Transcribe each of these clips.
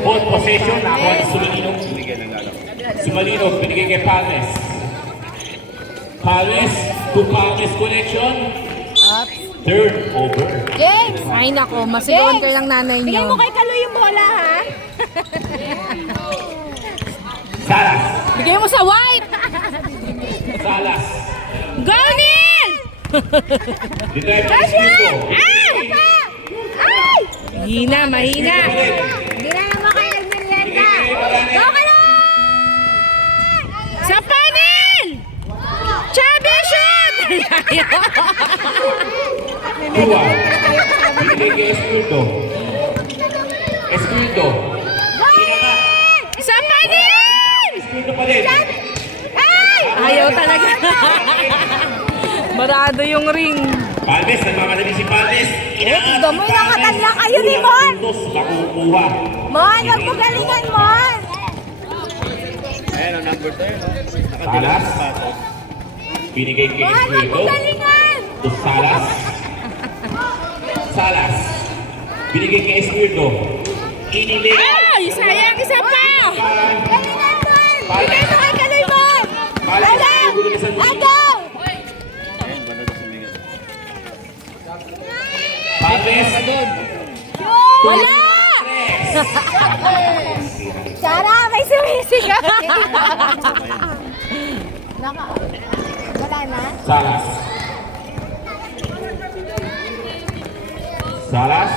Ball possession, nakuha ni Sumalinog. Sumalinog, binigay kay Palmes. Palmes, to Palmes connection. Up. Third over. James! Ay nako, masigawan James! kayo ng nanay Bigay mo niyo. kay Kaloy yung bola, ha? Salas. Bigay mo sa white! Salas. Go, Neil! Denied by Espirito. Ay! Mahina, mahina. Ginaya mo kay Almerienda. Go, Kaloy! Sa panel! Chubby shoot! Dua. Binigay kay Espirito. Espirito. Sa panel! Espirito pa rin. Ay! Ayaw talaga. Marado yung ring. Palmes, nagmamadali si Palmes. Tignan mo, nakatala kayo ni Mon. Puntos, makukuha. Mon, huwag mo galingan, Mon. Ayan ang number 10. Salas. Binigay kay Mon, huwag mo Espirito. galingan. To Salas. Salas. Binigay kay Espirito. Inilig. Ay, sayang isa pa! Galingan, Mon. Bigay mo kay Kaloy, Mon. Alam! Agaw! Palmes. Wala! Sara, may sumisigaw. Wala na? Salas. Salas.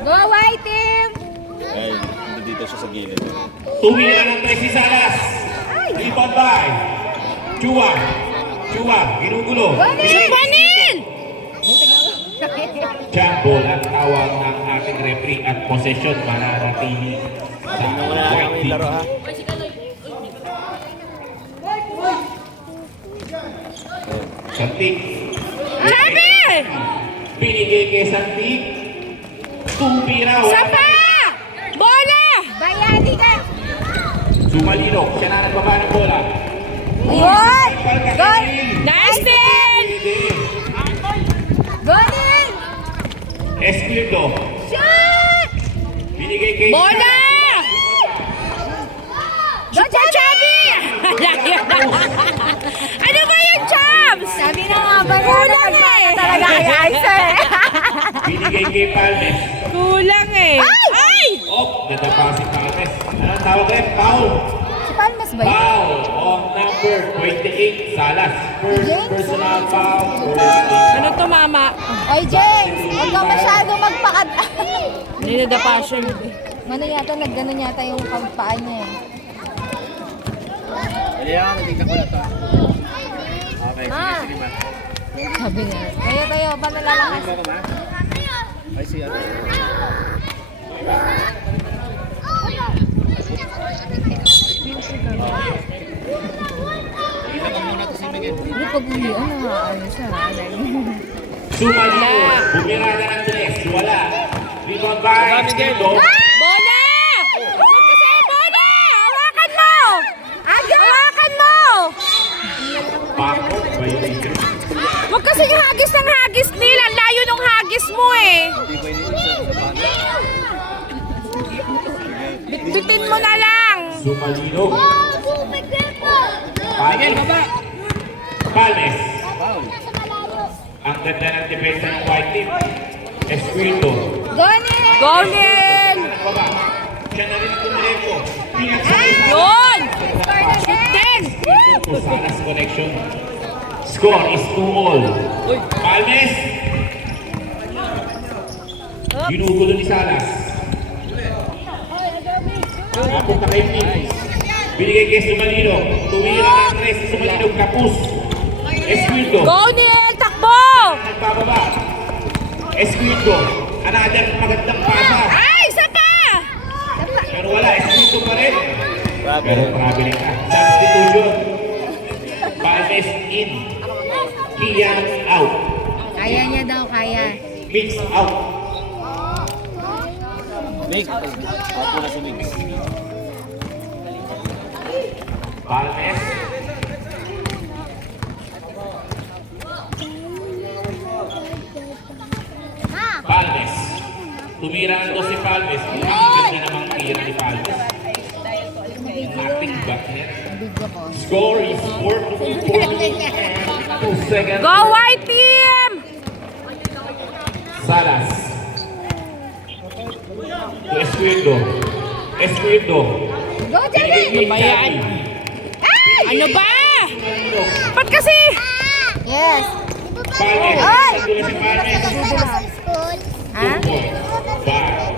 Go, white team! Ay, dito siya sa gilid. Tumira ng tres si Salas. Rebound by Chua. Chua, ginugulo. Go, Nick! Sa panel! Jump ball ang tawag ng ating referee at possession mananatili sa Tingnan mo na lang white yung team. laro ha. Santik. Chubby! Binigay kay Santik. Tumira. Sa pa! Bola! Bayani ka! Sumalino. Siya na nagbaba ng bola. Ayun! Go! Nice din! Go, Nick! Espirito. Shoot! Binigay kay Bola! Super Chubby! Ano ba yun, Chubs? Sabi na nga ba na talaga kay Aiza eh. Binigay kay Palmes. Kulang eh. Ay! Oh, nadapa si Palmes. Anong tawag rin? Foul. Si Palmas ba yun? Foul on number 28, Salas. First James? personal foul. First team. Ano to, mama? Ay, James! Huwag ka masyado magpakad... Ninadapa siya. Ano yata, nagganon yata yung paan niya eh. Dali lang, natignan ko na to. Okay, sige, Ma. sige ma. Sabi niya. Tayo, panalalakas. Tingnan mo ma. Ay, si ano. Tingnan mo muna to si Miguel. Hindi, pag uwian na ano siya. Sumalino. Bumirada ng tres. Wala. Rebound by Espirito. Bola! Huwag kasi bola! Hawakan mo! Hawakan mo! Backward violation. Huwag kasi hagis ng hagis nila. Ang layo ng hagis mo eh. Hindi pa hindi siya sa banda. Bitbitin mo na lang. Sumalino. Miguel, Palmes. baba! Palmes. Foul. Ang ganda ng depensa ng white team. Espirito. Go, Nick! Go, Nel! Baba. Siya na rin ang tumireto. Pinagsabi. Yun! Shoot din! To Salas connection. Score is 2-all. Palmes. Ginugulo ni Salas. Napunta kay Pin. Binigay kay Sumalino. Tumira ang tres. Sumalino kapus. Espirito. Go, Nel! Takbo! Nagbababa. Espirito. Another magandang pasa. Ay! Isa pa! Pero wala. Espirito pa rin. Grabe. Pero traveling ka. Substitution. Palmes in. Kian out. Kaya niya daw, kaya. Mix out. Mig, ako na si Mig. Palmes. Palmes. Tumira ang 12 si Palmes. Ang ganda namang tira ni Palmes. Score is 4-2 seconds. Go white team! Salas. To Escudo. Escudo. Go, Jerry! Ano ba yan? Ano ba? Ba't kasi? Yes. Palmes. Ay! Nandun na si Palmes. Ha? 2 points. Bye.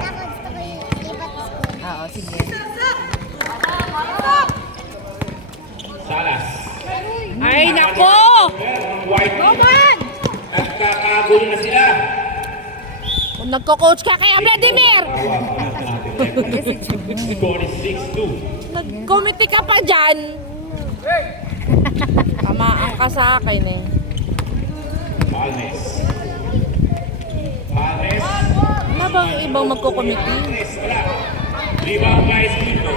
Oo, sige. Salas. Ay, nako! White. Go man! Nagkakagulo na sila. Kung nagko-coach ka kaya Vladimir! Score is 6-2. Nag-committee ka pa dyan. Tamaan ka sa akin eh. Palmes. Palmes. Ano ba yung ibang magko-committee? Palmes. Wala. Rebound by Esquito.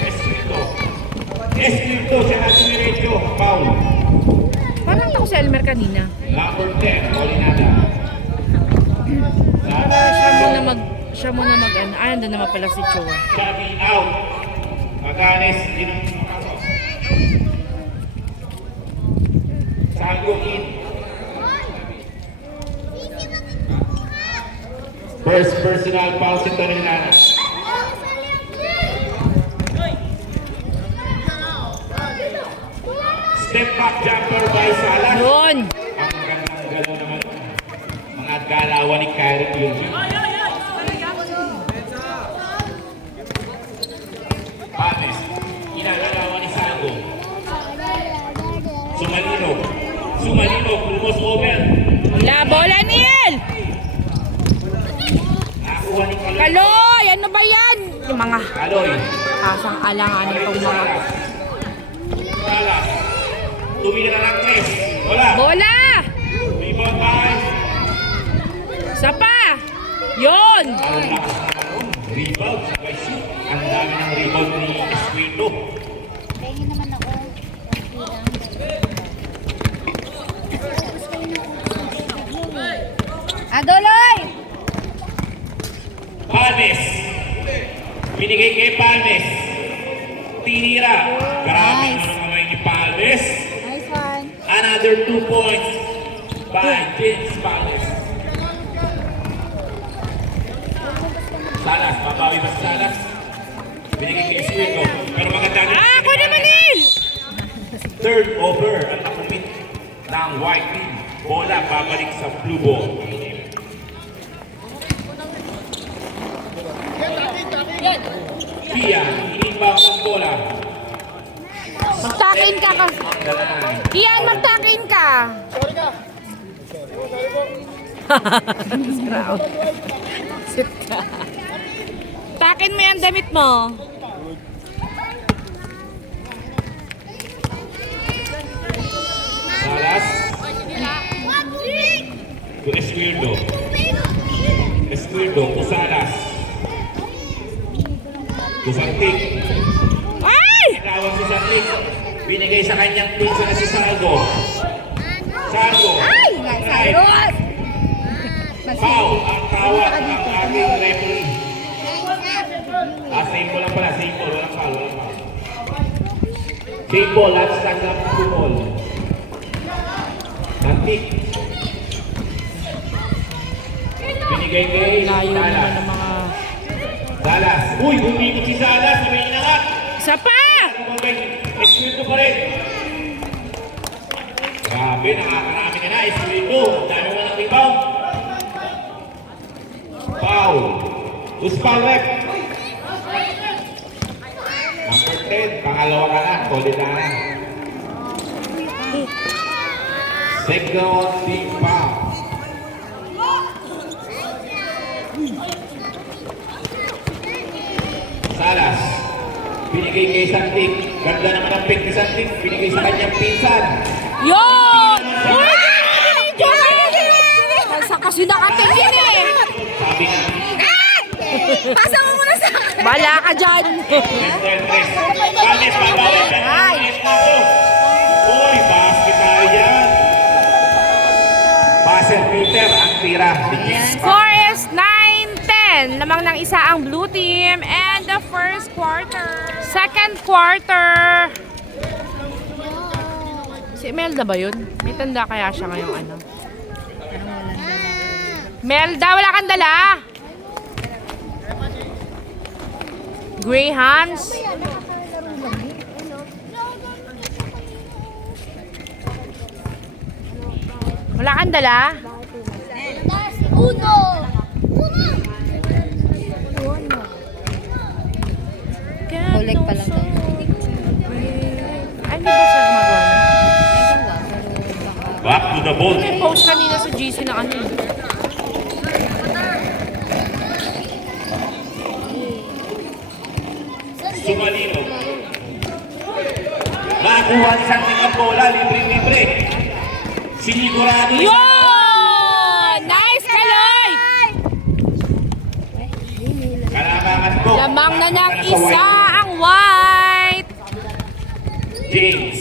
Esquito. Esquito. Siya na sumiretso. Foul. Parang ako si Elmer kanina. Number 10. Molinada. Siya muna mag ano. Ay, andun naman pala si Chua. Shutting out. Maganes. Sango in. First personal foul si Tony Lana. Step back jumper by Salas. Yun! Ang gandang galaw naman. Mga galawan ni Kyrie Irving. Panes. Inagalawan ni Sango. Sumalino. Sumalino. Lumos over. Wala, bola Neil! Nakuha ni Kaloy. Kaloy! Ano ba yan? Yung mga Kaloy. kasang alangan itong mga... Salas. Tumira na ng 3. Wala. Bola! Rebound by. Isa pa! Yun! Ang lakas na karoon. Rebound. Sabay shoot. Ang dami ng rebound ni Esquito. Pengen naman ako. Adoloy! Palmes. Binigay kay Palmes. Tinira. Grabe Nice. naman kamay ni Palmes. Nice one. Another 2 points by James Palmes. Salas. Mabawi ba si Salas? Binigay kay Esquito. Pero maganda na. Ah, ako naman Neil! Third over ang nakumit ng white team. Bola babalik sa blue ball. Pia, inibang ng bola. Magtakin ka kasi. Dalanan. Iyan, magtakin ka! Crowd. Sit ka. Takin mo yung damit mo. Salas. To Esquirdo. Esquirdo to Salas. To Santik. Ay! Tawag si Santik. Binigay sa kanyang pinsa na si Salgo. Salgo. Ay! Nice, Cyrus! Foul ang tawag ng ating referee. Same ball lang pala. Same ball. Walang foul. Walang foul. Same ball. Last time lang blue ball. Santik. Binigay kay Layo naman Salas. ng mga... Salas. Uy, bumikot si Salas. May inangat. Isa pa! Esquirdo pa rin. Grabe, nakakarami ka na. Esquirdo. Dami mo ng rebound. Foul. Who's foul rep? Number 10. Pangalawa ka na. Solid na na. Second team foul. Salas. Binigay kay Santik. Ganda naman ang pick ni Santik. Binigay sa kanyang pinsan. Yun! Uy! Sa kasi nakatingin eh! Sabi nga, Pasa mo muna sa akin! Bala ka dyan! Panes, babawin ka na. Uy, basket tayo dyan. Passer Peter, ang tira. ni James Score is 9-10. Lamang ng isa ang blue team and the first quarter. Second quarter. Si Melda ba yun? May tanda kaya siya ngayong ano? Melda, wala kang dala? Grahams? Wala kang dala? Uno! Collect pa lang daw. Ay, hindi ba siya gumagawa nun? Back to the ball. May post kanina sa GC na ano eh. Sumalino. Nakuha ni Santi Campola, libre-libre. Sinigurado ni Yun! Nice, Kaloy! Kalamangan ko. Lamang na ng Sa isa white. ang white. James.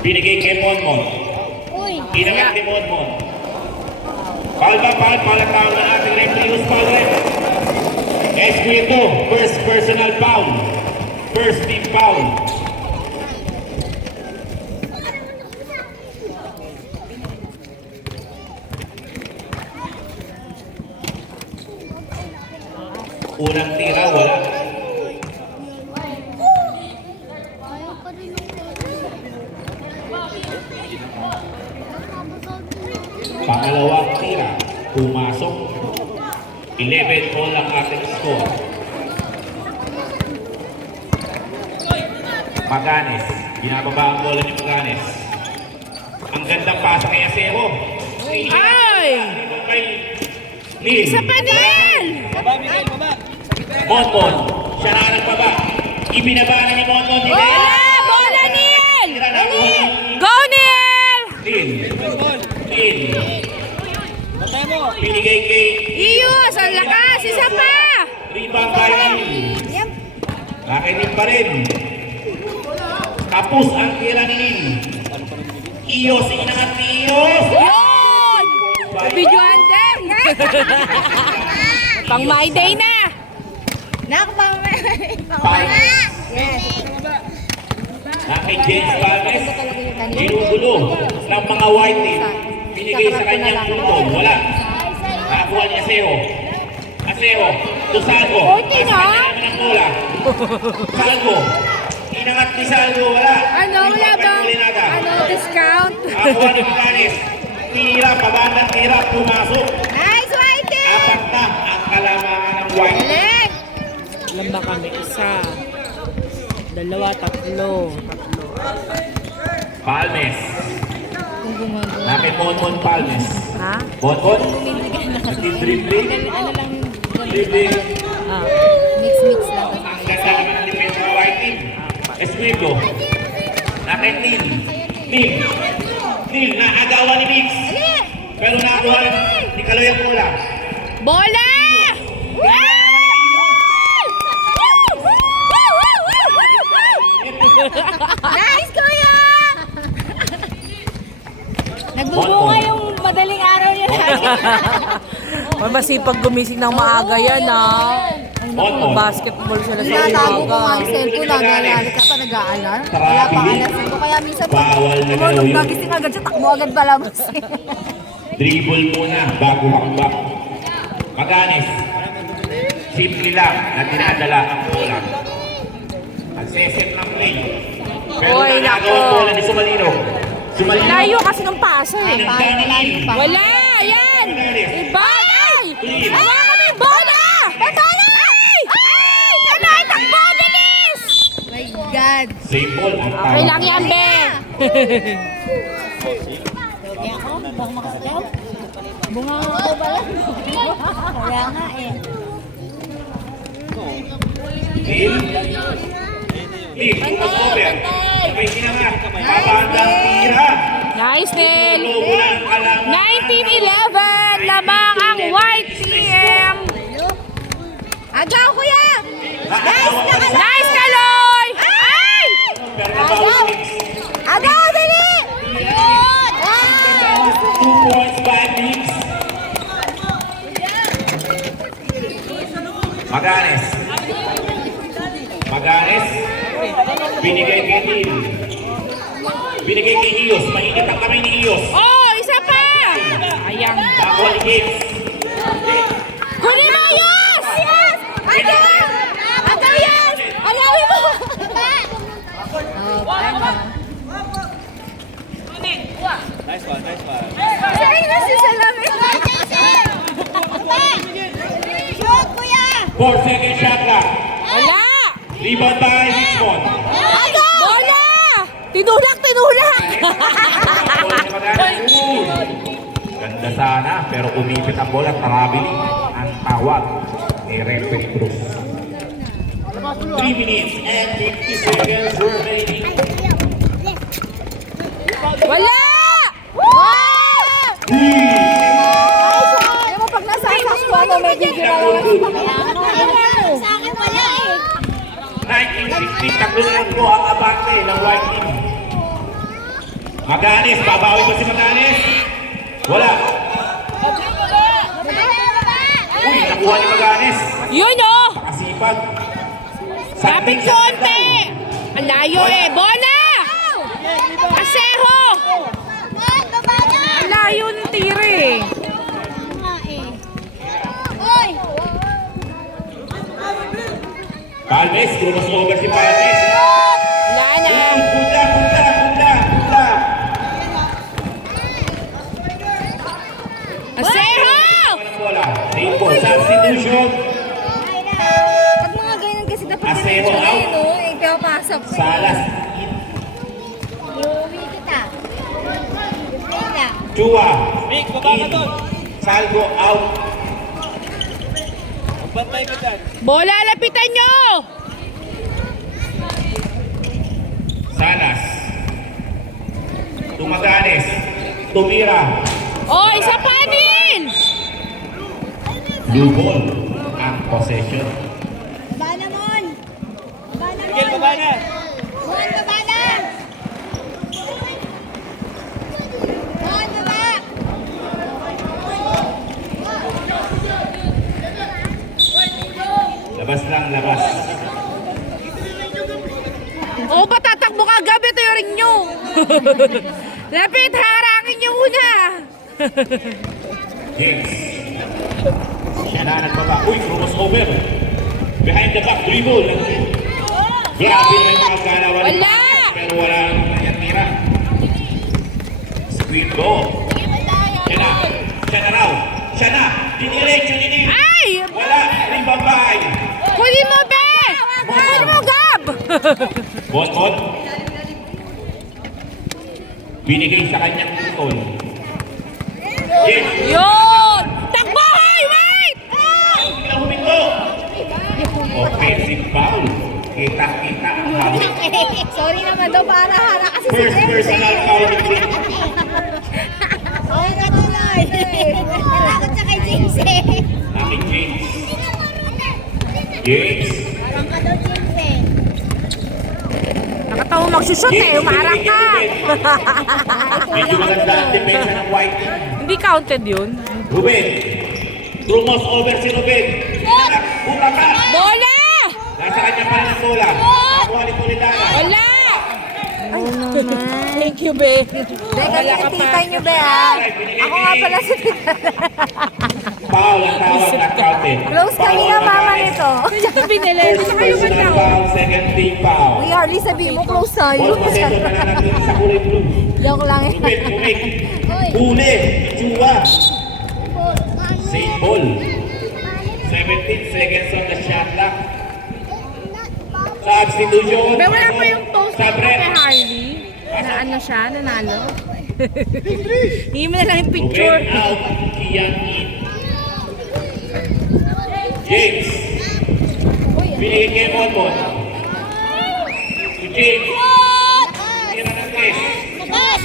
Binigay kay Monmon. Inangat ni Monmon. Foul ba? Foul. Palataw ng ating referee. Foul rin. Esquito. First personal foul. First team foul. Unang tira, wala. Pangalawang tira, pumasok. 11 all ang ating score. Maganes, ginababa ang bola ni Maganes. Ang gandang pasa kay Acero. Ay! Kay Neil. Isa pa din! Monmon, siya na nagbaba. Ibinaba na ni Monmon. Bola! Bola, Neil! Go, Neil! Neil. Pinigay kay Iyos! Ang lakas! Isa pa! Rebound by Neil. Nakinig pa rin. Tapos ang tira ni Neil. Iyos, inangat ni Iyos. Yun! Video hunter! Pang my day na! Kay James Palmes, ginugulo ng mga white team. Binigay sa kanyang punto. Wala. Nakakuha niya Aseo. Aseo, to Salvo. Okay na. Mas kanya naman ang bola. Salvo. Inangat ni Salvo. Wala. Ano, wala bang discount? Nakakuha ni Maganes. Tira, pabandang tira, pumasok. Nice, Whitey! Apat na ang kalamangan ng white. Galing! Alam ba kami? Isa. Dalawa, tatlo. Palmes. Kung gumagawa. Nakay Monmon Palmes. Ha? Monmon. Bumibigay na. Nagtidribbling. Ano lang yung Dribbling. ah, mix lang. Ang ganda naman ng defense ng white team. Esquivo. Nakay Neil. Neil, naagawa ni Mix. Pero nakakuha ni Kaloy ang bola. Bola! Nice, Kuya! Nagbubunga yung madaling araw yun. Masipag gumising ng maaga yan, Monmon. Basketball sila sa Tinatago ko nga umaga. yung cellphone, nag-aalala ka pa, nag-aalarm. Wala pa alas 5, kaya minsan pa, Bawal na tumulog, galaw yun. nagising agad siya, takbo agad palabas. Dribble muna bago hakbak. Maganes. Simple lang na dinadala ang bola. Nagseset ng play. Pero Oy, nagawa nako. ang bola ni Sumalino. Sumalino. Layo kasi ng paso eh. Nagdaniil. Wala! Yan! Iba! Ay! Wala kami bola! Bola! Ay! Ay! Kanoy! Takbo! Bilis! My God. Same ball ang tawag. Okay lang yan, Ben! Kaya ako, baka makasayaw. Bunga ko pala. Kaya nga eh. Neil. Neil, crossover. May sinangat. Babandang tira. Nice, Neil! Logo na ang kalamangan. 19-11! Lamang ang white team! Agaw, kuya! Nice, Kaloy! Ay! Pero nabawi ni Mix. Agaw, dali! Ayun! 2 points by Mix. Maganes. Maganes. Binigay kay Neil. Binigay kay Ios. Mainit ang kamay ni Ios. Oh, isa pa! Ayang. Nakuha ni Gates. Kunin mo, Yus! Agaw! Agaw yan! Agawin mo! Oh, ano? Nice one, nice one. Sakay na si Salamin! Shoot, kuya! 4 second shot clock. Wala! Rebound by Richmond. Agaw! Bola! Tinulak, tinulak! Ganda sana, pero umipit ang bola. Traveling ang tawag ni Referee Cruz. 3 minutes and 50 seconds remaining. Wala! Alam mo, pag nasasak ko, ano, may video na lang. Sa akin wala eh. 1960, tatlo na lang po ang abante ng white team. Maganes, babawi mo si Maganes. Wala. Uy, nakuha ni Maganes. Yun oh! Pakasipag. Kapit konti! Ang layo eh! Bola! Aseho! Ang layo ng tire eh. Oy! Palmes, krumos over si Palmes. Wala na. Punta. Aseho! Bola. Same po, substitution. Pag mga ganyan kasi dapat Asero diretso na out. yun, no? Eh, kaya pasok ko. Salas. Iuwi kita. Iuwi lang. Chua. Mick, baba ka doon. Salgo out. Bantay ka dyan. Bola, lapitan nyo! Salas. Tumaganes. Tumira. Oh, isa pa din! Blue ball ang possession. Baba na, Mon! Baba na, Miguel, Mon! baba na. Mon, baba na! Mon, baba! Labas lang, labas. Oh, patatakbo ka gabi, ito yung ring nyo. Lapit, harangin nyo muna. James. Siya na nagbaba. Uy, krumos over. Behind the back, dribble. Grabe na yung mga galawan. Wala! Pero wala naman kanyang tira. Squid ball. Siya na raw. Siya na. Diniretso ni Ay! Wala. Rimbabay. Kunin mo, be! Kunin mo, Gab! Bon. Binigay sa kanyang tutol. Yes. Yun! Takbo, hoy! Wait! Bigla huminto. Offensive foul. Kita-kita ang hawak. Sorry naman daw, para hara kasi si First James. personal foul ni James. Okay ka tuloy. Natakot siya kay James eh. Aking James. Parang ka daw, James eh. Nakatawa magsushoot eh, umarang ka! Medyo maganda ang depensa ng white team. Hindi counted yun. Ruben. Crumos over si Ruben. Puta ka. Bola! Nasa kanya pa rin ang bola. Nakuha ni Polidana. Wala! Thank you, be. Teka, titay niyo ba ah? Ako nga pala si tita. Foul ang tawag at counted. Close kami na mama nito. Tsaka binili. First Tsaka yung personal manaw. foul, second team foul. Uy, hardly sabihin mo close tayo. Ball possession na natin sa kulay blue. Joke lang eh. Ruben, kumik. Huli. Chua. Same ball. 17 seconds on the shot clock. Substitution. Be, wala pa yung post Sa kay break. Harley. Na ano siya, nanalo. Hindi mo na lang yung picture. Ruben out. Kian in. James. Binigay kay Monmon. Si James. Tira ng case.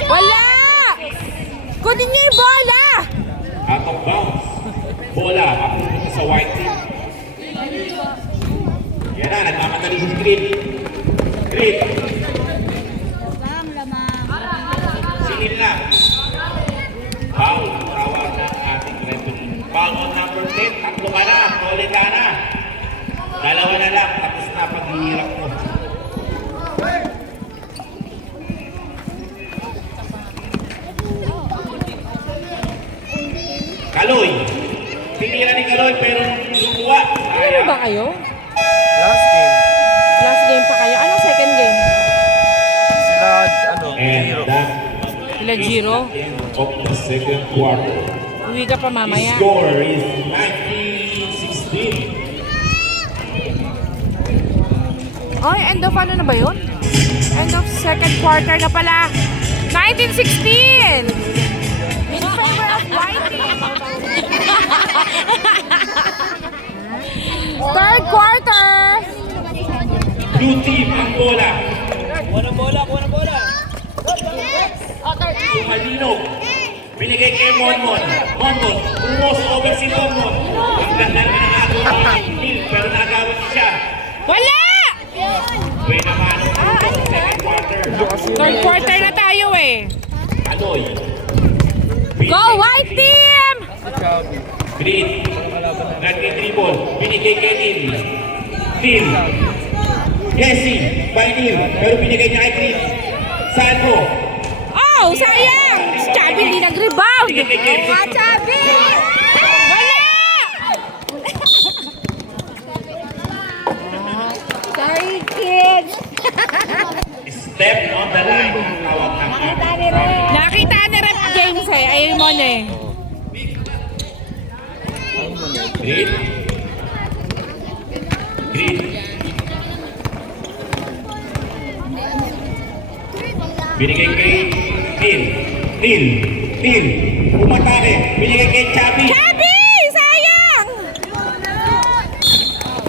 Wala! Kunin niyo yung bola! Out of bounds. Bola. Papunta sa white team. Yan na. Nagmamadali sa screen. Screen. Sinil na. Foul. Tawag ng ating referee. Foul on number 10. Tatlo ka na. Ulit ka na. Dalawa na lang. Tapos na paghihirap mo. pero luwa. Ano ba kayo? Last game. Last game pa kayo. Anong second game? Sila, ano, And zero. that Sila Giro. end of the second quarter. Uwi ka pa The mamaya. score is 19-16. Ay, end of ano na ba yun? End of second quarter na pala. 1916! In favor of Whiting. Third quarter. Blue team ang bola. Sumalinog. Binigay kay Monmon. Monmon, umos over si Monmon. Ang ganda na nakagawa ni Neil, pero nagawan siya. Wala! Pwede naman. Second quarter. Third quarter na tayo eh. Aloy. Go White Team! Chubby. Green. Nag-dribble. Binigay kay Neil. Neil. Jesse. By Neil. Pero binigay niya kay Green. Santo. Oh, sayang! Si Chubby hindi nag-rebound. Binigay kay Green. Chubby! Wala! Sorry, kids. Step on the line. Tawag ng Nakita ni Rep James eh. Ayun mo na eh. Green. Green. Binigay kay Neil. Neil. Neil. Umatake. Binigay kay Chubby. Chubby! Sayang!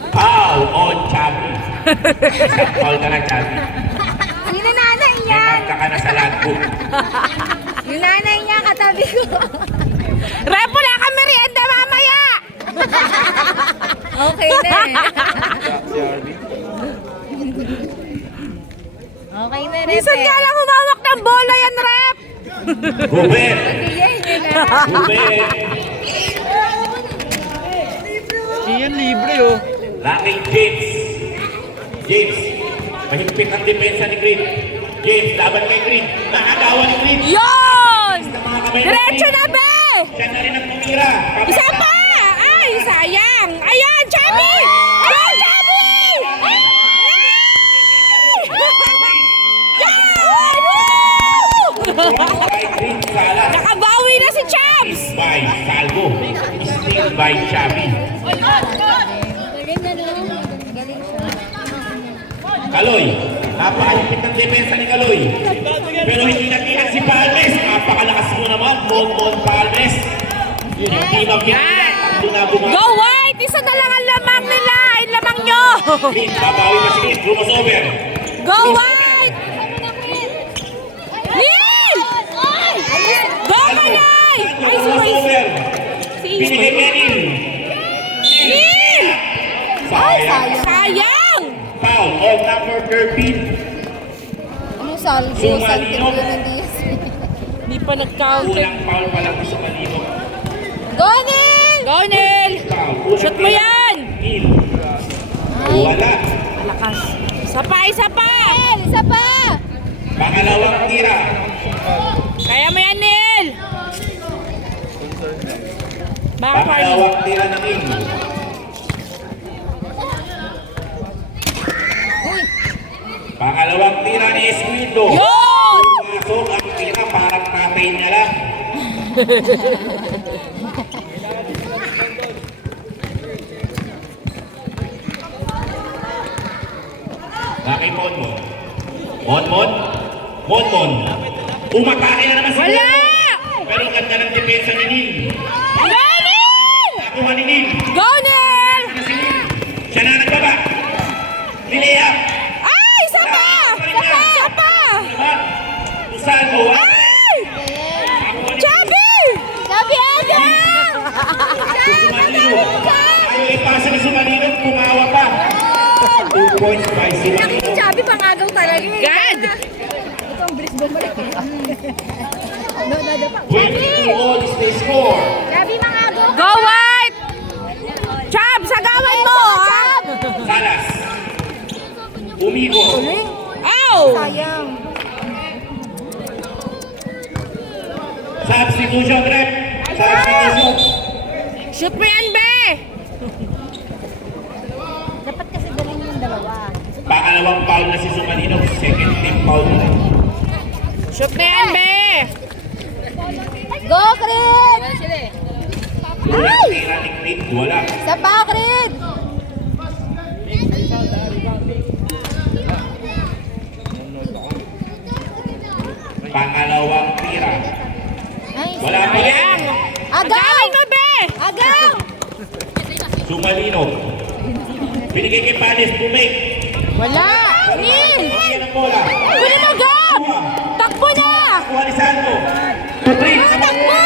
Foul on Chubby. Foul ka na, Chubby. Sino nanay May niya? marka ka na sa logbook. Yung nanay niya katabi ko. Rep, wala ka merienda mamaya! Okay na eh. Si Harvey. Okay na rin. Minsan nga lang humawak ng bola yan, Rep! Ruben. Bigay niyo na. Ruben. Iyan libre oh. Laking James. James. Mahigpit ang depensa ni Green. James, laban kay Green. Nakagawa ni Green. Yun! Sa mga kamay ni Diretso Green. na, be! Siya na rin ang tumira. Isa pa! Ay, sayang! Ayan, Chubby! Ayan, Chubby! Ay! Yan! Woo! Kay Green Salas. Nakabawi na si Chubs! By Salvo. Steal by Chubby. Galing na no. Galing siya. Kaloy. Napakahigpit ng depensa ni Kaloy. Pero hindi natinag si Palmes. Napakalakas mo naman. Monmon Palmes. Yun yung team of yan. Go White! Isa na lang ang lamang nila! Ang lamang nyo! Green, babawi pa si Green. Lumos over. Go White! Neil! Go Kaloy! Ay, si Lumos Royce! over. Si Binigay kay Neil. Neil! Sayang. Sayang! Foul on number 13. Anong salvo? Sumalino. Salvo ng Diaz. Hindi pa nag-counted. Unang foul pa lang sa Malino. Go, Neil! Go Neil! Foul. Unang Shoot mo tira. yan! Neil. Wala. Malakas. Isa pa, isa pa! Neil, isa pa! Pangalawang tira. Kaya mo yan, Neil! Baka party. Pangalawang tira ng Neil. Pangalawang tira ni Esquido. Yun! Pumasok ang tira parang tatay niya lang. Bakit Monmon? Monmon? Monmon. Umatake na naman si Wala! Monmon. Pero ang ganda ng depensa ni Neil. Go Neil! Nakuha ni Neil. Go Neil! Siya na nagbaba. Nilea. Ay! Isa pa! Isa pa! Isa pa! Salvo. Ay! Chubby! Sabi Adam! Sumalino. Ayaw ipasa ni Sumalino. Pumawa pa. 2 points by Sumalino. Sabi pangagaw talaga eh. God! Ito ang bilis bumalik eh. Waiting to all is the score. Sabi mangagaw. Go White! Chub, sagawan mo! Ha? Salas. Umigo. Ow! Sayang. Substitution rep. Substitution. Shoot mo yan, be! Pangalawang foul na si Sumalino. Second team foul na lang. Shoot na yan, be! Go, Creed! Unang tira ni Creed, wala. Sa pa, Creed! Pangalawang tira. Nice. Wala pa yan. Agaw! mo, be! Agaw! Sumalino. Binigay kay Panis, bumake. Wala! Neil! Bigyan ng bola. Kunin mo, Gab! Takbo na! Kuha ni Santo. Creed, Takbo!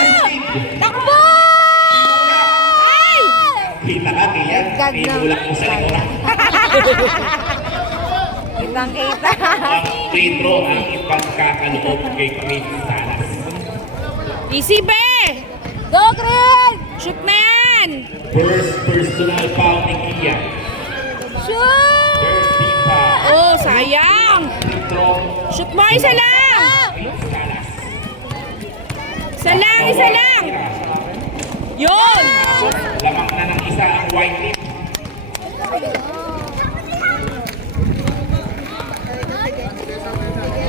Takbo! Ay! kita ka, Kian. Pinulak mo sa likuran. Kitang-kita. Ang free throw ang ipagkakaloob kay Creed Salas. Easy, be! Go, Creed! Shoot na yan! First personal foul ni Kian. Shoot! Third team foul. Oh, sayang! Free throw. Shoot mo, isa lang! Salas. Isa lang, isa lang! Yun! Lamang na ng isa ang white team.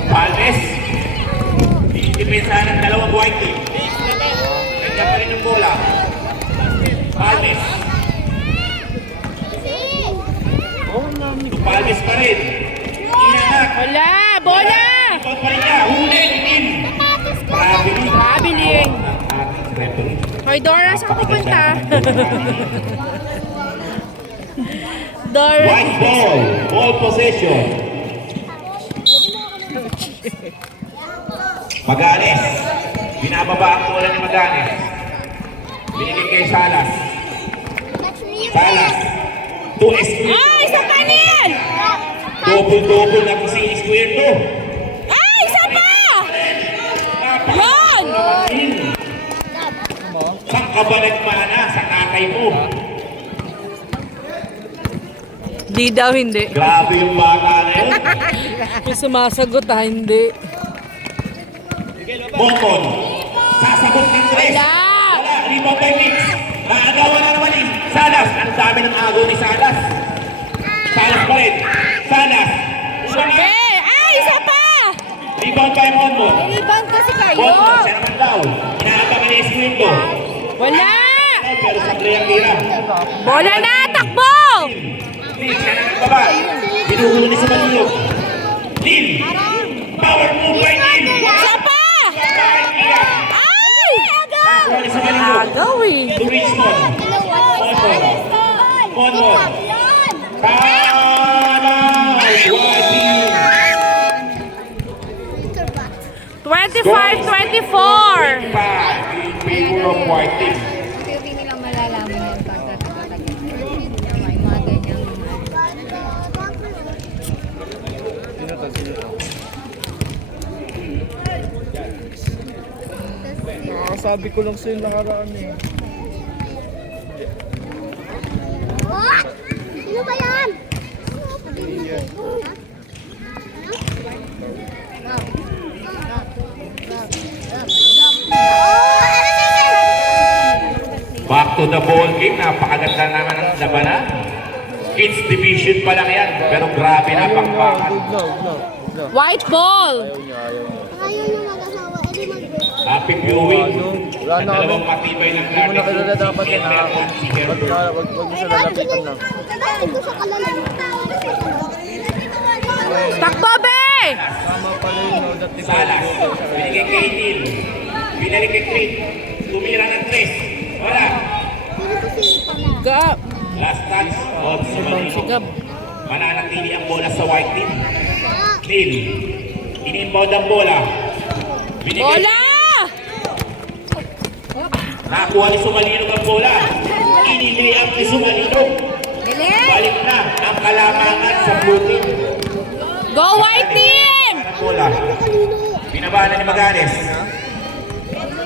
Palmes. Dinidepensahan ng dalawang white team. Nandiyan pa rin ang bola. Palmes. Palmes pa rin. Inanak. Wala! Bola! Ipon pa rin niya. Huli. In. Traveling. Traveling. Ating referee. Hoy, Dora, saan ka pupunta? Dora. White ball. Ball possession. Maganes. Binababa ang bola ni Maganes. Binigay kay Salas. Salas. 2 square. Ay, isa pa niyan! Double-double na si square 2. Ay, isa pa! Yun! Saan ka ba nagmana? Sa tatay mo. Di daw, hindi. Grabe yung baka na yun. May sumasagot hindi. Bonbon. Sasagot ng tres. Wala. Wala. Rebound by Mix. Agawan na naman ni Salas. Ang dami ng agaw ni Salas. Salas pa rin. Salas. Eh, ay, isa pa! Rebound by Bonbon. Rebound kasi kayo! Bonbon. Siya naman daw. Inaabangan ni Esquinto. Wala! Pero sa ang tira. Bola na, takbo! Lil, siya na nagbaba. Binuhulo ni Sumalino. Lil. Power move by Lil. Isa pa! Ay! Nakuha ni Sumalino. Agaw eh. To Richmond. Bonbon. Talas! White team. 25-24. Five in favor of white team. Hindi nila malalaman yan pagka taga-taga. May mga ganyang Sabi ko lang sa'yo nakaraan eh. Sino ba yan? Back to the ball game. Napakaganda naman ang labanan. Kids division pa lang yan. Pero grabe na pakpakan. White ball. Ayaw nyo mag-asawa, edi mag-break. Happy viewing. Wala Ang na kami. dalawang matibay ng Hindi mo na kilala dapat yan ha. si Wag Herbert. mo siya lalapitan na. Bakit ko siya kalalag? Takbo, be! Tama pala yun. No? That Salas. Binigay kay Neil. Binalik kay Creed. Tumira ng tres. Wala. Sino ko si Pala? Gab. Last touch of Sumalino. Gab. Mananatili ang bola sa white team. Neil. In-inbound ang bola. Binigay. Bola! Nakuha ni Sumalino ang bola. Inilay up ni Sumalino. Balik na ang kalamangan sa blue team. Go, white team! Ang bola. Binabana ni Maganes.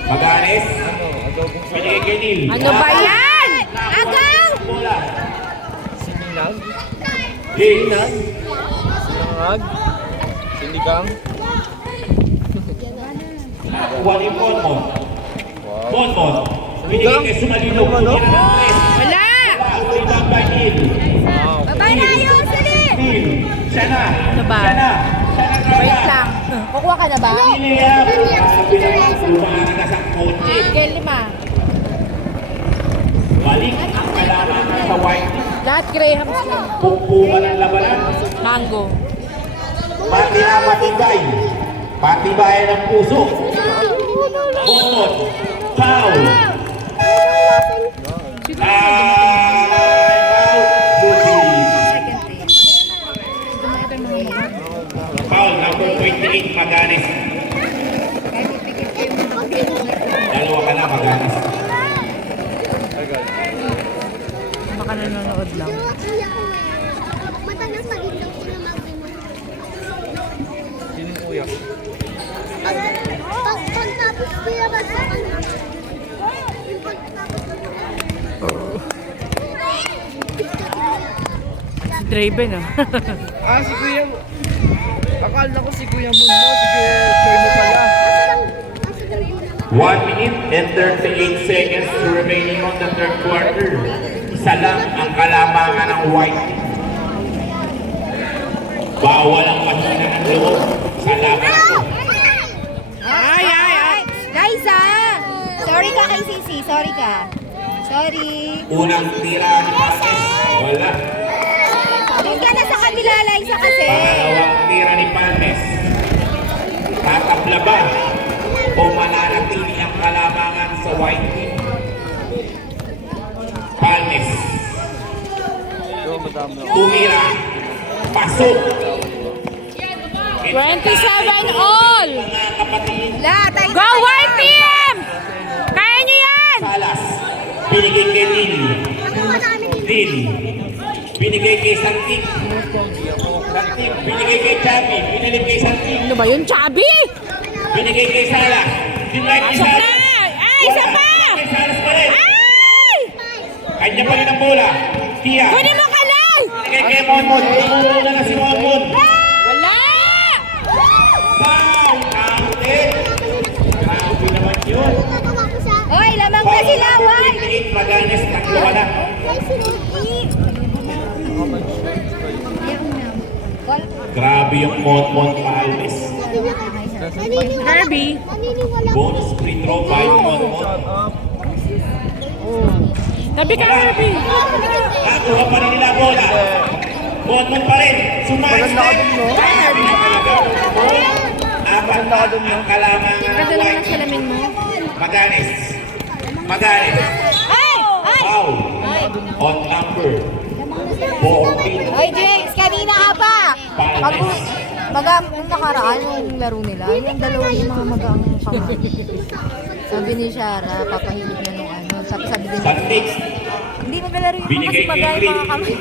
Maganes. Binigay kay Neil. Ano ba yan? Agaw! Bola. Sininag? Neil. Sinangag? Sinigang? Nakuha ni Bonbon. Bonbon. Binigay kay Sumalino. Tumira ng tres. Wala! Rebound by Neil. Wow. Babay na yun, sige! Neil. Siya na. Ano ba? Siya na. Siya na Wait kaya. lang. Kukuha ka na ba? Piniliap. Sabi naman, lumaan na sa kotse. Kaya 5. Balik ang kalamangan sa white. Lahat Grahams lang. Pugpungan ng labanan. Mango. Pati na matibay. Patibayan ng puso. Bonot. Foul. Time out. Lucy. Foul number 28, Maganes. Dalawa ka na, Maganes. Baka nanonood lang. Sinong kuya? Pagtapos kuya ba sa kanya? Si Draven ah. Ah, si kuya. Akala ko si kuya mo, no? Si kuya mo pala. 1 minute and 38 seconds remaining on the third quarter. Isa lang ang kalamangan ng white. Bawal ang mahina ng loob sa laban ito. Ay, ay, ay. Guys, sorry ka kay Sisi. Sorry ka. Sorry. Unang tira ni Pates, wala. Doon ka na sa kabila, Liza, kasi. Pangalawang tira ni Pates. Tatabla ba o mananatili ang kalamangan sa white team? Pates. Ito, madami na. Tumira. Pasok. 27 all. Mga kapatid. Go White Team! Kaya niyo yan! Salas. Binigay kay Lil. Lil. Binigay kay Santik. Santik. Binigay kay Chabi. Binigay kay Santik. Ano ba yun, Chubby? Binigay kay Salas. Binigay kay Pasok Salas. na! Ay, isa Wala. pa! Kay Salas pa rin. Ay! Kanya pa rin ang bola. Tia. Kunin mo ka lang! Binigay kay Monmon. Namumuna na si Monmon. Wala! Foul. Counted. Grabe naman yun. Hoy, lamang na sila, Juan. 28 Maganes. Tatlo ka na. Grabe yung Monmon Palmes. Herbie. Bonus free throw by Monmon. Tabi ka, Herbie. Nakuha pa rin nila bola. Monmon pa rin. Suma-extend. Grabe na talaga. Apat na ang kalamangan ng Padala white na salamin mo. Maganes. Maganes. Ay! Ay! Foul. On number 14. Hoy, James, kanina ka pa. Palmes. Yung nakaraan yung laro nila, yung dalawa yung mga magang kamay. Sabi ni Shara, papahilig na nung ano. Sabi din, Santik. hindi naglalaro yung Binigay kasi kay magay Green. mga kamay.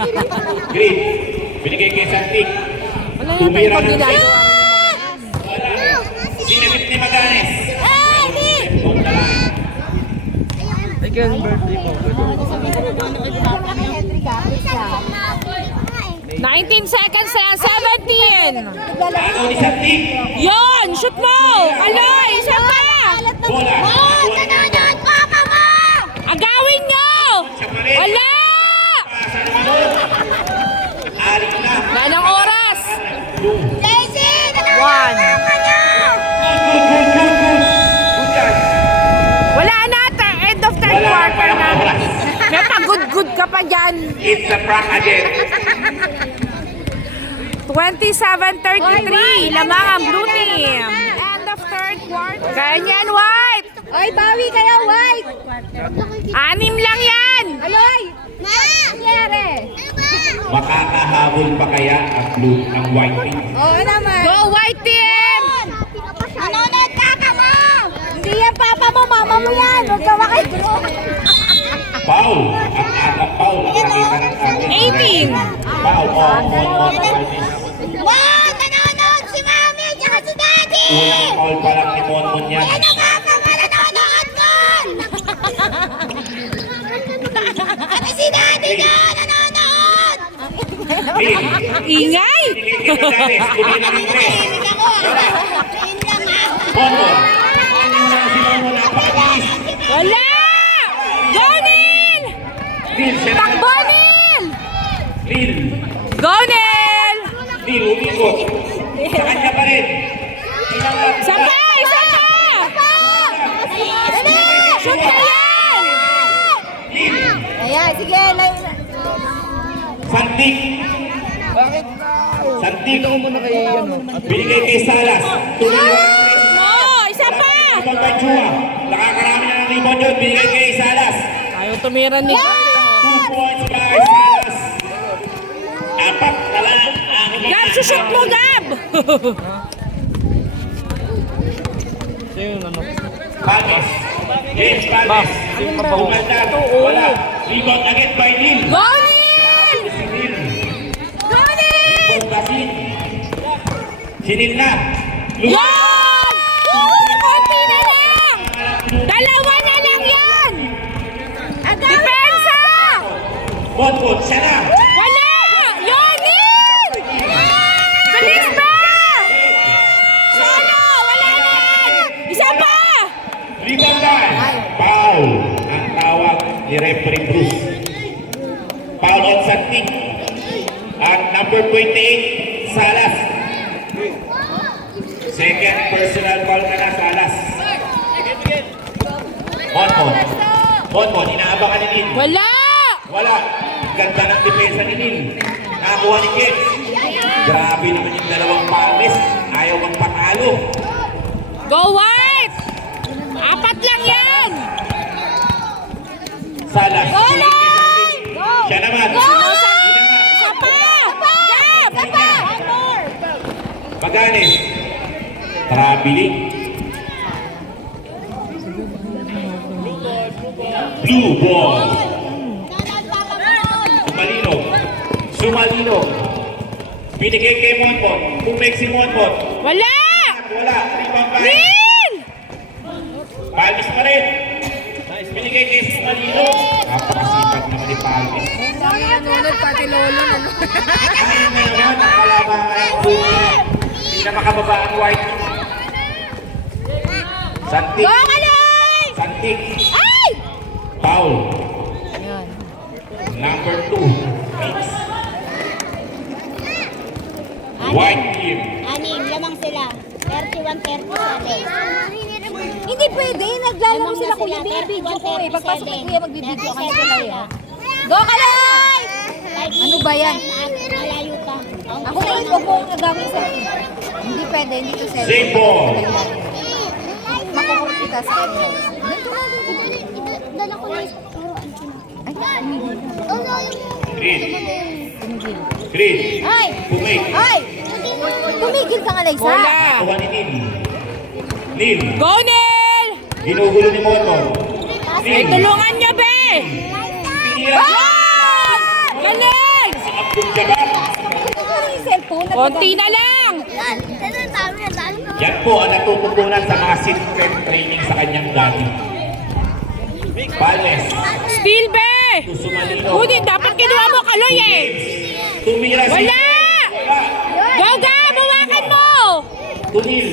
Green. Binigay kay Santik. Wala na Tumira tayong pag ng ginagawa. Wala. Sinabit ni Maganes. Ay, kaya ang birthday mo. 19 seconds na yan, 17! Ano ni Santik? Yon! Shoot mo! Aloy! Isa pa! Bola. Nanonood papa mo! Agawin nyo! Siya pa rin. Wala! Arik na. Wala ng oras! Daisy! One. Good. Good yan. Wala na! End of third Wala quarter pa na. ng oras. May pag-good ka pa dyan. It's a prank again. 27-33. Lamang ang blue team. End of third quarter. Ganyan, White! Hoy, bawi kayo, White! 6 lang yan! Aloy! Ma! Nangyari? Makakahabol pa kaya ang white team? Oo naman. Go White team! Nanonood papa mo! Hindi yan papa mo, mama mo yan. Huwag ka makikiro. Foul. Ang atang foul. Ang nakita ng ating. 18. Foul. On. Wow! Nanonood si mami at si daddy! Unang foul pa lang ni Monmon yan. Ano papa mo nanonood nun? At si daddy na nanonood! Lin. Ingay! Binigay kay Maganes. Tumira ng tres. Tahimik ako. Yun lang ah. Monmon. Si Monmon napakabilis. Wala! Go, Neil! Lin. Siya Takbo, naman. Neil! Lin. Go, Neil! Lin. ikot. Sa kanya pa rin. Isa pa! Isa pa! Shoot na yan! Lin. Ayan, sige. Santik. Bakit daw? Santik. Dito ko muna kay ano. Binigay kay Salas. Tuloy Oh, isa pa! rebound kay Chua. Nakakarami na ng rebound yun. Binigay kay Salas. Ayaw tumira ni 2 points by Salas. Apat na lang ang Gab, sushoot mo, Gab! Sino yung ano? Palmes. James Palmes. Tumandang. Wala. Rebound agad by Neil. Go, Neil! Si Neil. Go, Neil! Rebound na Neil. Si Neil na. Yan! Konti na lang! Dalawa na lang yan! Depensa! Bonbon. Siya na. Wala! Yun, Neil! Bilis ba? Solo! Wala na yan! Isa pa! Rebound na. Foul. Ang tawag ni Referee Bruce. Foul on Santik. At number 28, Salas. Second personal foul ka na, Salas. Bonbon, inaabangan ni Nin. Wala! Wala. Ganda ng depensa ni Nin. Nakakuha ni Ken. Grabe naman yung dalawang Palmes. Ayaw magpatalo. Go, White! Apat lang yan! Salas. Go, Sulit kay Santik. Siya naman. Isa pa! Gab! Maganes. Traveling. Blue ball. Sumalino. Binigay kay Monmot. Pumake si Monmot. Wala! Wala. Rebound pa. Neil! Palmes pa rin. Binigay kay Sumalino. Napakasipag naman ni Palmes. Nanonood pati lolo. Ayun na naman. Ang kalabangan ng buhay. Hindi na makababa ang White. Santik. Go, Kaloy! Santik. Ay! Foul. Ayan. Number 2. Mix. White team. Anim, lamang sila. 31-37. Hindi pwede. Naglalaro Lamang sila na kuya. sila, Binibidyo ko eh. 31-37. Pagpasok ni kuya, magbibidyo ka 37 sila sila. eh. Go, Kaloy! Ano ba yan? Malayo ka. Ako na ito kung nagawin sa akin. Hindi pwede. Hindi to sell. Same ball. Makukulit kita sa kanya. Ganito na. Dala ko na yung turuan ko na. Ay, tumigil. Green. Tumigil. Green. Ay! Pumake. Ay! Tumigil ka nga, Liza. Wala! Nakuha ni Neil. Neil. Go, Neil! Ginugulo ni Monmot. Ay, Neil. tulungan niyo, be! Pinira. Yan! Galing! Si Abdul Jabbar. Yung cellphone. Konti na lang! Yan po ang natututunan sa mga secret training sa kanyang dati. Palmes. Steal, be! Sumalino. Kunin, dapat kinuha mo, Kaloy eh! Tumira si... Wala! Wala. Go, Gab! Hawakan mo! Tunil.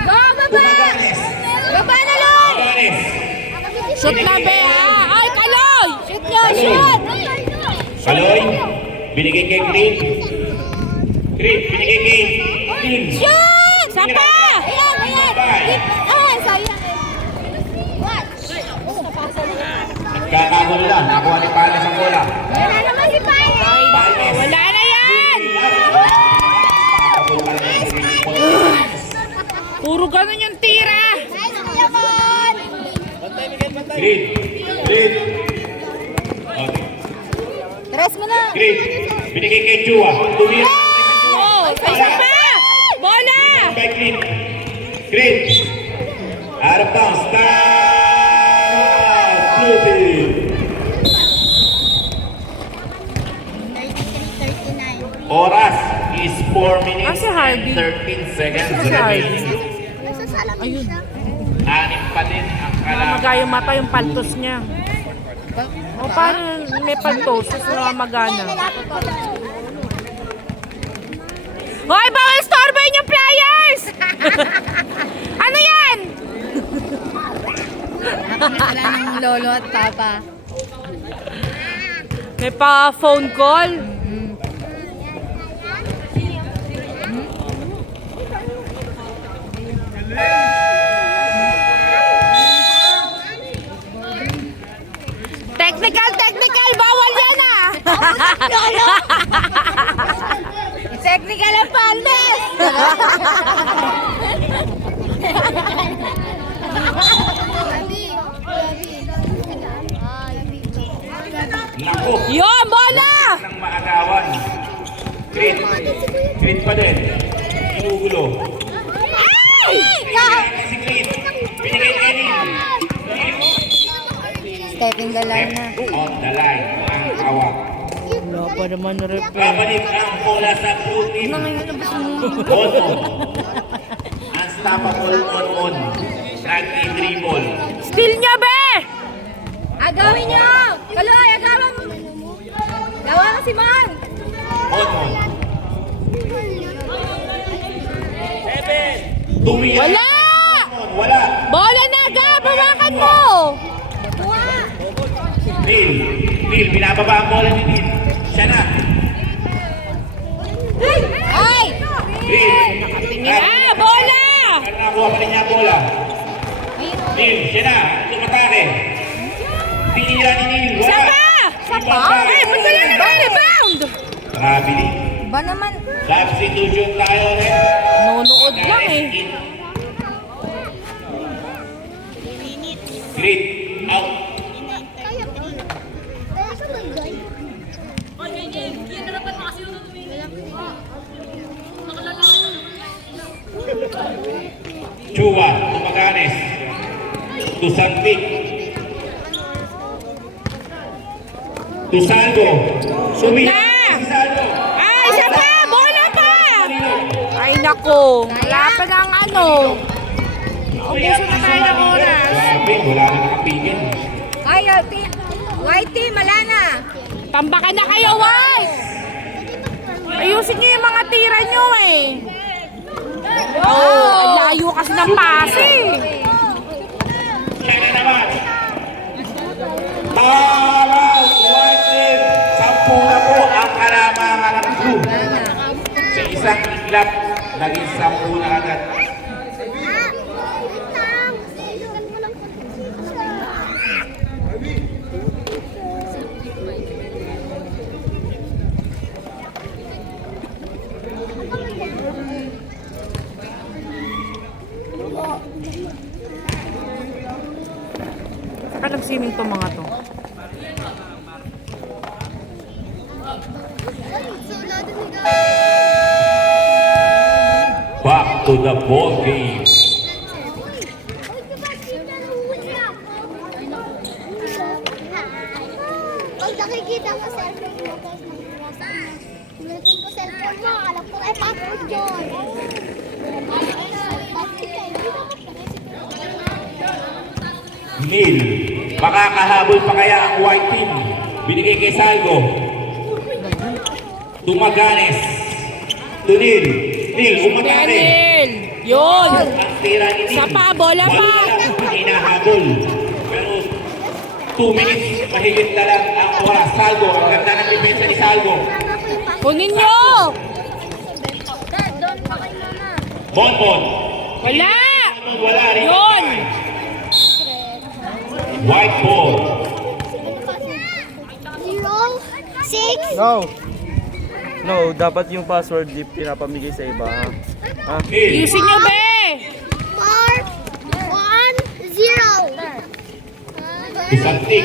Go, baba! Tumaganes. Baba na, Loy! Maganes. Shoot na, be, ha? Ay, Kaloy! Shoot nyo, shoot! Kaloy. Binigay kay Green. Green. Binigay kay Green. Shoot! Sapa! Ayan, ayan! Ay, sayang eh. Kakagulo lang. Nakuha ni Palmes ang bola. Wala naman si Pai! Palmes. Wala na yan! Puro ganun yung tira! Green. Green. Okay. Tres mo na! Green. Binigay kay Chua. Tumira. Oh, isa pa! Bola! By Green. Green. Out of bounds. Blue team. 33-39. Oras is 4 minutes Ah, si Harvey. and 13 seconds Si Harvey. remaining. Nasa salamin siya. Anim pa din ang kalaban. Namaga yung mata, yung paltos niya. O, paano may paltos? Tapos namamagana. Hoy, bawal storboyin yung players! Ano yan? Wala ng lolo at papa. May pa phone call. Technical and Palmes! Naku, Yun, bola! ng maagawan. Green. Green pa din. Ginugulo. Pinigyan si Green. Pinigay Kenny. Stepping the line na. On the line. Ang kawak. Wala pa naman na rep. Babalik ang bola sa blue team. On. Unstoppable on. Nag-dribble. Steal niya, be! Agawin niyo! Kaloy, agawan mo! Gawa ka si Man! On. Tumira. Wala! Wala. Bola na, ga! Bawakan mo! Neil, binababa ang bola ni Neil. Siya na. Ay! Neil. Ah, bola! Nakuha pa rin niya ang bola. Neil, siya na. Tumatake. Tinira ni Neil. Wala. Isa pa! Isa pa? Eh, ba't wala nag-rebound? Grabe ni. Ba naman? Substitution tayo rin. Nunood lang eh. Great. Out. Chua, Tumaganes. Tusantik. Tusaldo. Sumila. Na! Tusaldo. Ay, isa pa! Bola pa! Ay, nako. Wala pa ng ano. Ubuso na tayo ng oras. Grabe, wala na nakapigil. Ay, White team, wala na! Tambakan na kayo, White! Ayusin niyo yung mga tira niyo eh. Oh, ang layo kasi ng pase. Siya na naman. Taraw! White team! 10 na po ang kalamangan ng blue. Sa isang iglap, naging 10 na agad. Saka nag-swimming to mga to. Back to the ball game. Pag nakikita ko cellphone mo, guys, Pilitin ko cellphone mo, alam ko ay password yun. Neil, makakahabol pa kaya ang white team? Binigay kay Salgo. Tumaganes. To Neil. Neil, umatake. Daniel! Yun! Ang tira ni Neil. Isa pa, bola pa. Hinahabol. Pero 2 minutes, mahigit na lang ang oras. Salgo, ang ganda ng depensa ni Salgo. Kunin nyo! Doon pa kay mama. Bonbon. Wala! Wala rin. Yun! White ball. 0, 6, No. No, dapat yung password di pinapamigay sa iba. Ha? Neil. Ayusin nyo, be! 4, 1, 0. Santik.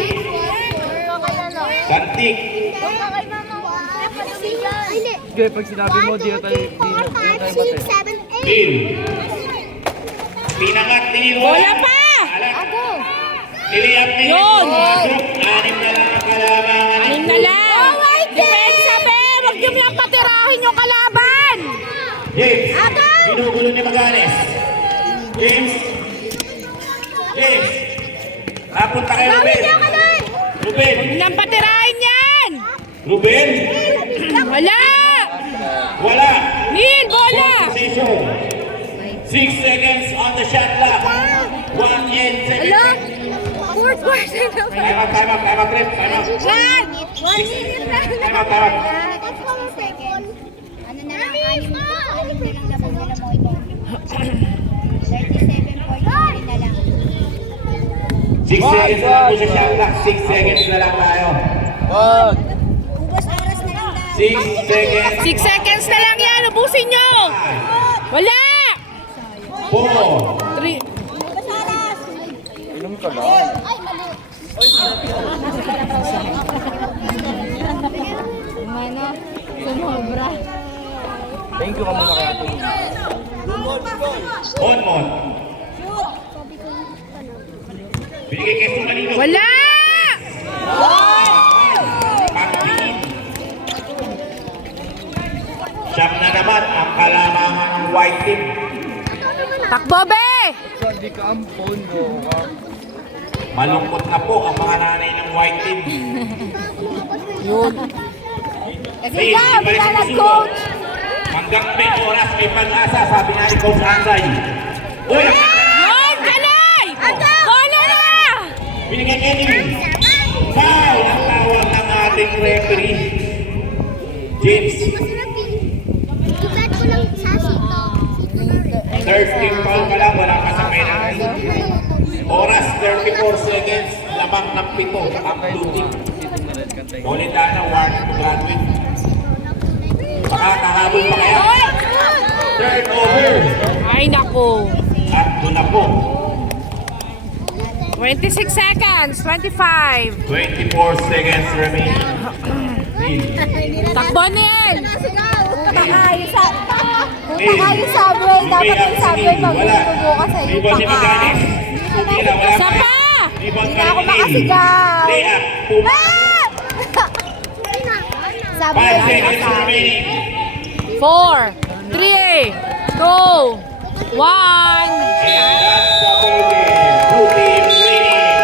Santik. Doon pa kay mama. Hindi. Okay, pag sinabi mo, di na tayo 4, 5, 6, 7, 8. Neil. Pinangat ni Neil. Bola pa! Ako. Niliyap ni Neil. Yun. Pumasok. 6 na lang ang kalamangan. Anim na lang! Depensa, be! Huwag nyo lang patirahin yung kalaban! James. Ginugulo ni Maganes. James. James. Napunta kay Ruben. Ruben. Huwag nang patirahin yan! Ruben. Wala! Wala. Neil, bola! Position. 6 seconds on the shot clock. 1 and 7 seconds. Fourth quarter na ba? Time out, time out, time out, Rip. Time out. 1 minute na Time out, time out. That's our second. Ano na lang, anim na lang labang nila mo ito. 37.3 na lang. 6 seconds na lang po sa shot clock. 6 seconds na lang tayo. Wag! Ubas oras na 6 seconds. 6 seconds na lang yan. Ubusin nyo. Wala. 4. 3. Inom ka lang. Ay, mali. Ano? Sumobra. Thank you ka muna kaya ito. Mon. Binigay kay Sumalino. Wala. Pagtingin. Siyam na naman ang kalamangan ng white team. Takbo, be. So, di ka ampon, no? Malungkot na po ang mga nanay ng white team. Kasi Please, ka, ibalik wala sa na susunod. coach. Hanggang may oras, may pag-asa, sabi nga ni Coach Anday. Uy! Yun, kalay. Bola na. Binigay kay Ning. Foul ang tawag ng ating referee. James, Masarap eh. Ikat ko lang sa sito. third team foul ka lang, wala ka sa penalty. Oras, 34 seconds, lamang ng 7 ang blue team. Ulit na, warning to graduate. Makakahabol pa kaya? Third over. Ay, naku. At doon na po. 26 seconds. 25. 24 seconds remaining. Takbo, Niel. Punta kayo sa... Punta kayo sa subway. Dapat yung subway pag-upo bukas sa iyo. Ribon ni pa ka. Maganis. Tumira, wala Isa pa. Ribon Hindi ka na ako ni Neil. makasigaw. Layup. Puma. Subway 5 seconds remaining. 4, 3, 2, 1. And that's the ball game. Blue team winning.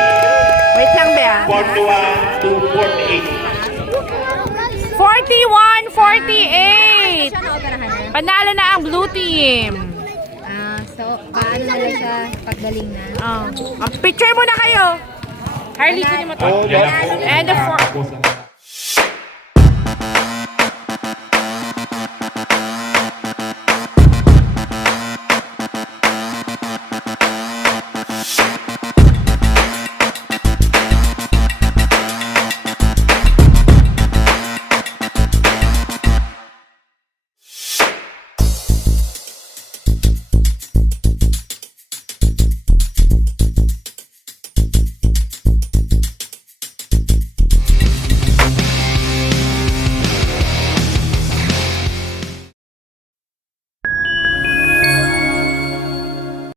Wait lang, Bea. 41 to 48. 41-48. Panalo na ang blue team. So, paano na lang siya paggaling na? Picture muna kayo. Harley, sino mo to? At yan na po. And the four. Tapos ang